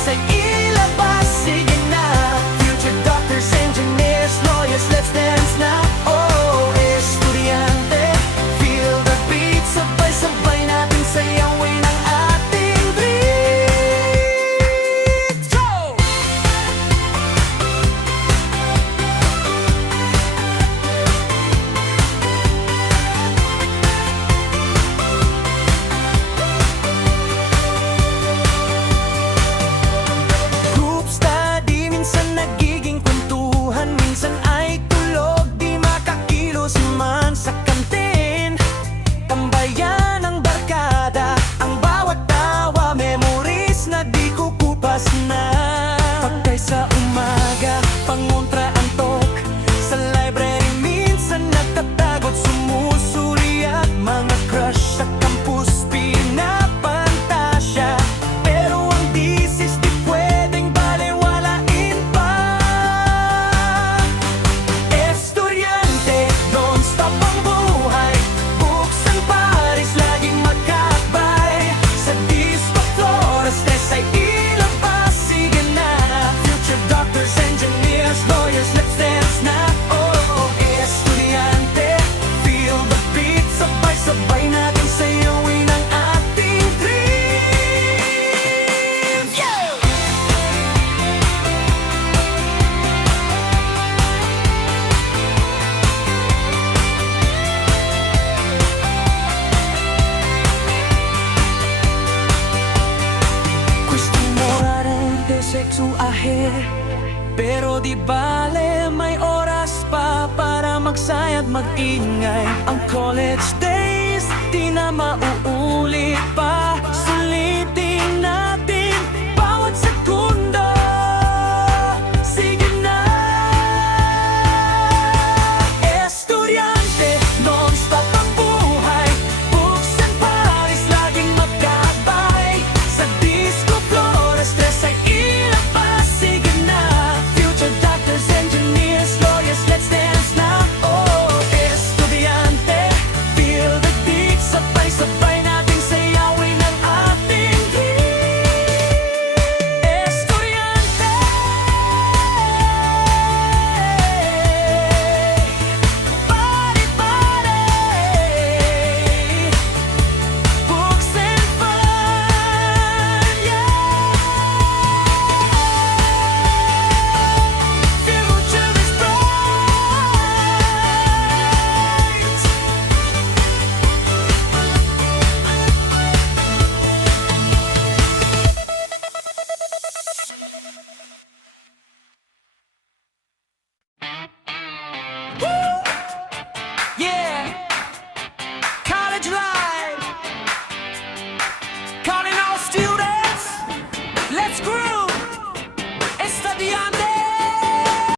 sa ilabas, sige na. Future doctors, engineers, lawyers, let's dance na. Oh, estudyante, feel the beat. Sabay-sabay natin sayawin ang ating dreams. Go! Group study, minsan nagiging kwentuhan, minsan ay tulog, di makakilos man sa kantin. Tambayan ang barkada, ang bawat tawa, memories na di kukupas na. Pagkay sa umaga, pangontra antok, sa library minsan nagtatagot, sumusuri at mga crush sa campus, pinapantasya. Pero ang thesis di pwedeng balewalain pa. Estudyante, non-stop ang buhay, books and Paris, laging magkakbay. Sa disco floor, stress ay ilabas, sige na. Future doctors, engineers, lawyers, let's dance na. Oh, estudyante, feel the beat. Sabay-sabay natin sayawin ang ating dreams. Yeah! Gusto mo rarente, sexo ahe, pero di bale, may oras pa para magsayat, mag-ingay. Ang college days, di na mauulit pa. So